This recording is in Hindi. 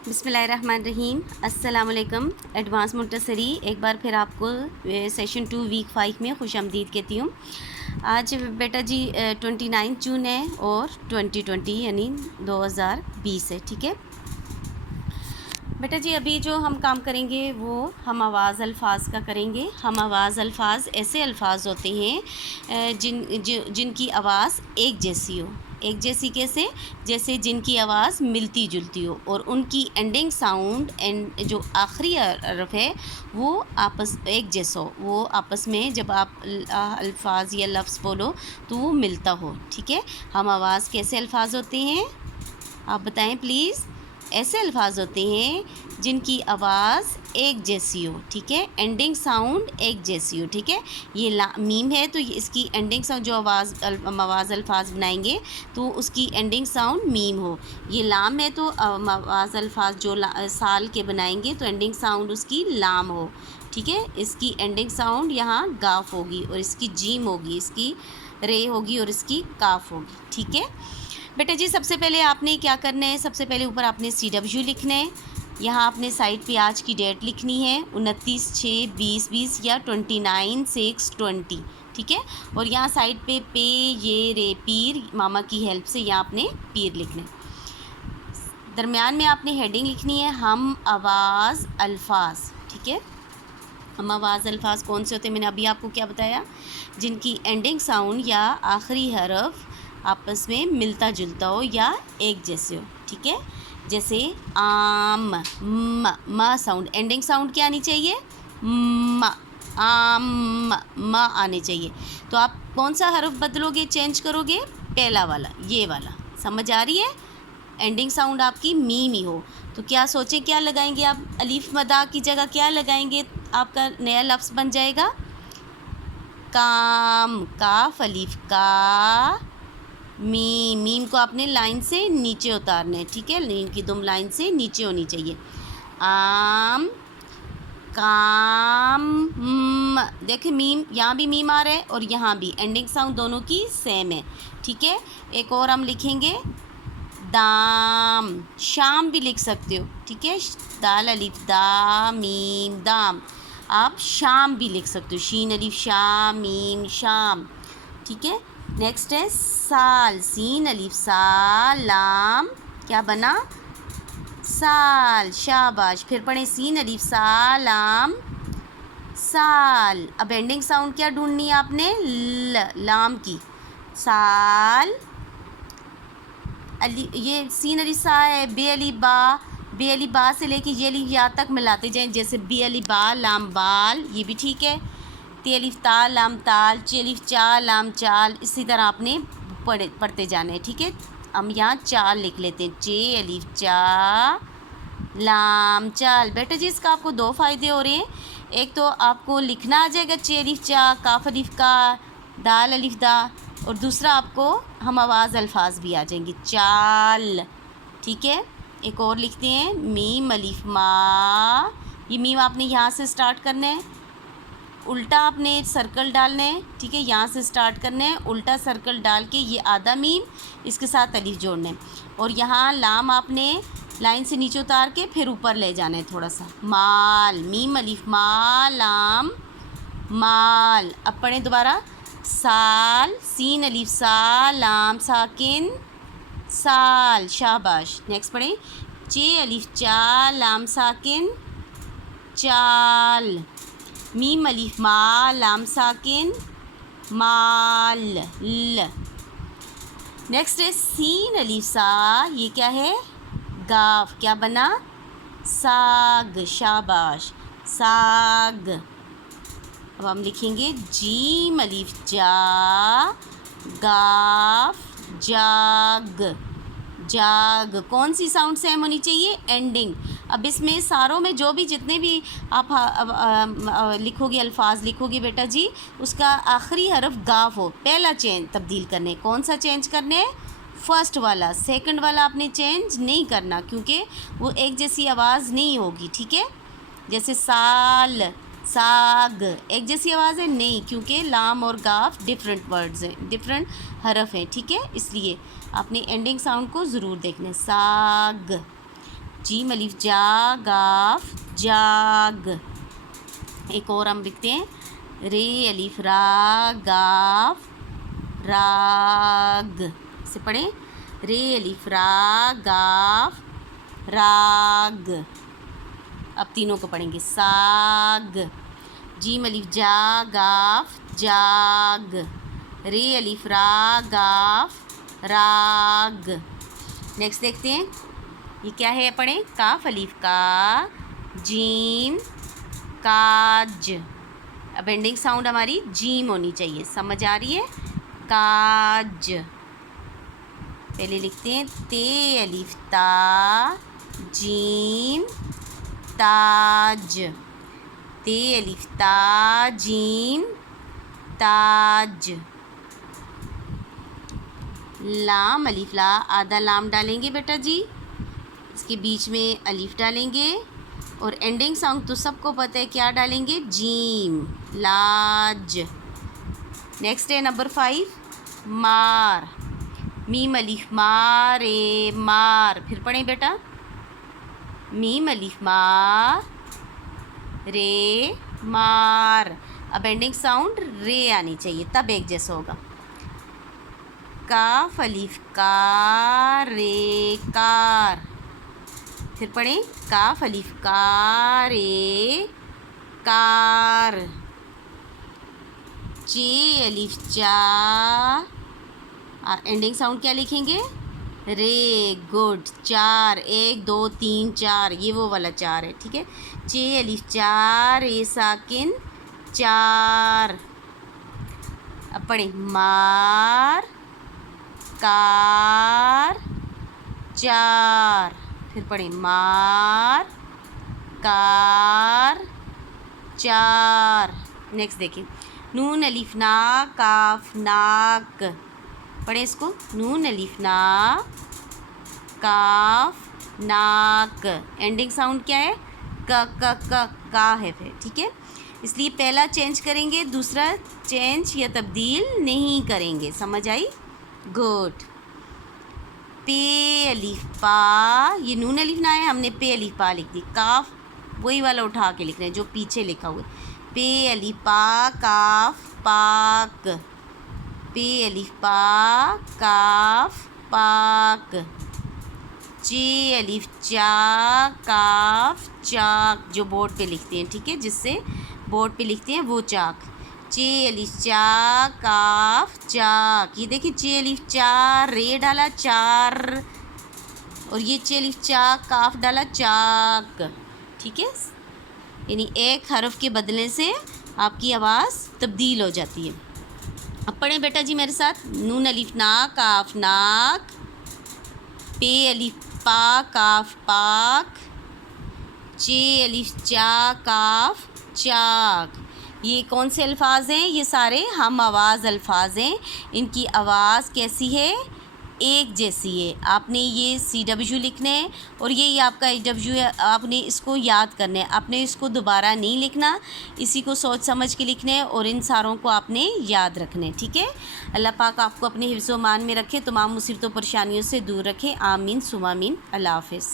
बिस्मिल्लाहिर्रहमानिर्रहीम। अस्सलामुअलैकुम। एडवांस मुंतसरी एक बार फिर आपको सेशन 2 वीक 5 में खुश आमदीद कहती हूँ। आज बेटा जी 29 जून है और 2020 यानी 2020 है। ठीक है बेटा जी, अभी जो हम काम करेंगे वो हम आवाज़ अल्फाज का करेंगे। हम आवाज़ अल्फाज ऐसे अल्फाज होते हैं जिनकी आवाज़ एक जैसी हो। एक जैसी कैसे? जैसे जिनकी आवाज़ मिलती जुलती हो और उनकी एंडिंग साउंड एंड जो आखिरी हर्फ है वो आपस एक जैसा हो। वो आपस में जब आप अल्फाज या लफ्ज़ बोलो तो वो मिलता हो। ठीक है, हम आवाज़ कैसे अल्फाज होते हैं आप बताएं प्लीज़। ऐसे अल्फाज होते हैं जिनकी आवाज़ एक जैसी हो। ठीक है, एंडिंग साउंड एक जैसी हो। ठीक है, ये मीम है तो इसकी एंडिंग साउंड जो आवाज़ अल्फाज बनाएंगे तो उसकी एंडिंग साउंड मीम हो। ये लाम है तो आवाज़ अल्फाज जो साल के बनाएंगे तो एंडिंग साउंड उसकी लाम हो। ठीक है, इसकी एंडिंग साउंड यहाँ गाफ होगी और इसकी जीम होगी, इसकी रे होगी और इसकी काफ होगी। ठीक है बेटा जी, सबसे पहले आपने क्या करना है, सबसे पहले ऊपर आपने CW लिखना है। यहाँ आपने साइड पे आज की डेट लिखनी है 29/6/2020 या 29/6/20। ठीक है, और यहाँ साइड पे ये रे पीर मामा की हेल्प से यहाँ आपने पीर लिखना है। दरमियान में आपने हेडिंग लिखनी है हम आवाज़ अल्फाज। ठीक है, हम आवाज़ अल्फाज कौन से होते हैं, मैंने अभी आपको क्या बताया, जिनकी एंडिंग साउंड या आखिरी हरफ आपस में मिलता जुलता हो या एक जैसे हो। ठीक है, जैसे आम म साउंड, एंडिंग साउंड क्या आनी चाहिए, म आम म आने चाहिए। तो आप कौन सा हरफ बदलोगे, चेंज करोगे, पहला वाला, ये वाला। समझ आ रही है? एंडिंग साउंड आपकी मीम ही हो तो क्या सोचें, क्या लगाएंगे आप, अलीफ मदा की जगह क्या लगाएंगे, आपका नया लफ्ज़ बन जाएगा काम। काफ अलीफ का, मीम को आपने लाइन से नीचे उतारना है। ठीक है, मीम की दुम लाइन से नीचे होनी चाहिए। आम काम देखिए मीम, यहाँ भी मीम आ रहा है और यहाँ भी, एंडिंग साउंड दोनों की सेम है। ठीक है, एक और हम लिखेंगे दाम, शाम भी लिख सकते हो। ठीक है, दाल अलिफ दा मीम दाम, आप शाम भी लिख सकते हो, शीन अलिफ शाम मीम शाम। ठीक है, नेक्स्ट है साल, सीन अलिफ साल लाम, क्या बना, साल, शाबाश। फिर पढ़ें सीन अलिफ साल लाम साल। अब एंडिंग साउंड क्या ढूंढनी है आपने, लाम की, साल अली, ये सीन अली सा है, बे अली बा से लेके ये अली या तक मिलाते जाएं, जैसे बे अली बा लाम बाल, ये भी ठीक है। ते अलिफ ताल लाम ताल, चे अलिफ चाल लाम चाल, इसी तरह आपने पढ़ते जाना है। ठीक है, हम यहाँ चाल लिख लेते हैं, चे अलिफ चा लाम चाल। बेटा जी, इसका आपको दो फ़ायदे हो रहे हैं। एक तो आपको लिखना आ जाएगा चे अलिफ चा, काफ अलिफ का, दाल अलिफ दा, और दूसरा आपको हम आवाज़ अल्फाज भी आ जाएंगी, चाल। ठीक है, एक और लिखते हैं मीम अलिफ मा, ये मीम आपने यहाँ से स्टार्ट करना है, उल्टा आपने सर्कल डालना है। ठीक है, यहाँ से स्टार्ट करना है, उल्टा सर्कल डाल के ये आधा मीम, इसके साथ अलिफ जोड़ना है, और यहाँ लाम आपने लाइन से नीचे उतार के फिर ऊपर ले जाना है थोड़ा सा, माल, मीम अलिफ माल लाम माल। अब पढ़ें दोबारा, साल, सीन अलिफ साल लाम साकिन साल, शाबाश। नेक्स्ट पढ़ें, चे अलिफ चाल लाम साकिन चाल, मीम अलिफ माल लाम साकिन माल ल। नेक्स्ट है सीन अलिफ सा, ये क्या है, गाफ, क्या बना, साग, शाबाश, साग। अब हम लिखेंगे जीम अलिफ जा गाफ जाग, जाग। कौन सी साउंड सेम होनी चाहिए, एंडिंग। अब इसमें सारों में जो भी जितने भी आप लिखोगे, अल्फाज लिखोगे बेटा जी, उसका आखिरी हरफ गाफ हो। पहला चेंज तब्दील करने, कौन सा चेंज करने है, फर्स्ट वाला, सेकंड वाला आपने चेंज नहीं करना क्योंकि वो एक जैसी आवाज़ नहीं होगी। ठीक है, जैसे साल साग एक जैसी आवाज़ है नहीं, क्योंकि लाम और गाफ डिफरेंट वर्ड्स हैं, डिफरेंट हरफ हैं। ठीक है, इसलिए आपने एंडिंग साउंड को ज़रूर देखना है, साग। जीम अलिफ जा गाफ जाग। एक और हम लिखते हैं, रे अलिफ रा गाफ राग। से पढ़ें, रे अलिफ रा गाफ राग। अब तीनों को पढ़ेंगे, साग। जीम अलिफ जा गाफ जाग, रे अलिफ रा गाफ राग। नेक्स्ट देखते हैं ये क्या है, पढ़ें, काफ अलिफ का जीम काज। अब एंडिंग साउंड हमारी जीम होनी चाहिए, समझ आ रही है, काज। पहले लिखते हैं, ते अलिफ ता जीम ताज, ते अलिफ ता जीम ताज। लाम अलिफ ला, आधा लाम डालेंगे बेटा जी, इसके बीच में अलिफ डालेंगे और एंडिंग साउंड तो सबको पता है क्या डालेंगे, जीम लाज। नेक्स्ट है नंबर 5, मार। मीम अलिफ मारे मार। फिर पढ़ें बेटा, मीम अलिफ मार रे मार। अब एंडिंग साउंड रे आनी चाहिए, तब एक जैसा होगा। काफ अलिफ का रे कार। फिर पढ़ें, काफ अलिफ का रे कार। चे अलिफ चा, एंडिंग साउंड क्या लिखेंगे, रे। गुड, 4, 1 2 3 4, ये वो वाला 4 है, ठीक है। चे अलिफ चार, रे साकिन चार। अब पढ़ें, मार कार चार। फिर पढ़ें, मार कार चार। नेक्स्ट देखें, नून अलिफ ना काफ नाक। पढ़ें इसको, नून अलिफ ना काफ नाक। एंडिंग साउंड क्या है, का है फिर, ठीक है। इसलिए पहला चेंज करेंगे, दूसरा चेंज या तब्दील नहीं करेंगे, समझ आई, गुड। पे अलिफ पा, ये नून अलिफ ना है, हमने पे अलिफ पा लिख दी। काफ वही वाला उठा के लिख रहे हैं जो पीछे लिखा हुआ है, पे अलिफ पा काफ पाक। पे अलिफ पा काफ पाक। चे अलिफ चा काफ चाक, जो बोर्ड पे लिखते हैं, ठीक है, जिससे बोर्ड पे लिखते हैं वो चाक। चे अलिफ चा काफ चाक। ये देखिए, चे अलिफ चा रे डाला चार, और ये चे अलिफ चा काफ डाला चाक, ठीक है। यानी एक हरफ के बदलने से आपकी आवाज़ तब्दील हो जाती है। अब पढ़ें बेटा जी मेरे साथ, नून अलिफ ना काफ नाक, पे अलिफ पा काफ पाक, चे अलिफ चा काफ चाक। ये कौन से अल्फाज हैं, ये सारे हम आवाज़ अल्फाज हैं। इनकी आवाज़ कैसी है, एक जैसी है। आपने ये CW लिखना है और ये आपका HW है, आपने इसको याद करना है, आपने इसको दोबारा नहीं लिखना, इसी को सोच समझ के लिखना है और इन सारों को आपने याद रखना है, ठीक है। अल्लाह पाक आपको अपने हिफ्ज़-ओ-मान में रखे, तमाम मुसीबतों परेशानियों से दूर रखे, आमीन सुमा आमीन। अल्लाह हाफ़िज़।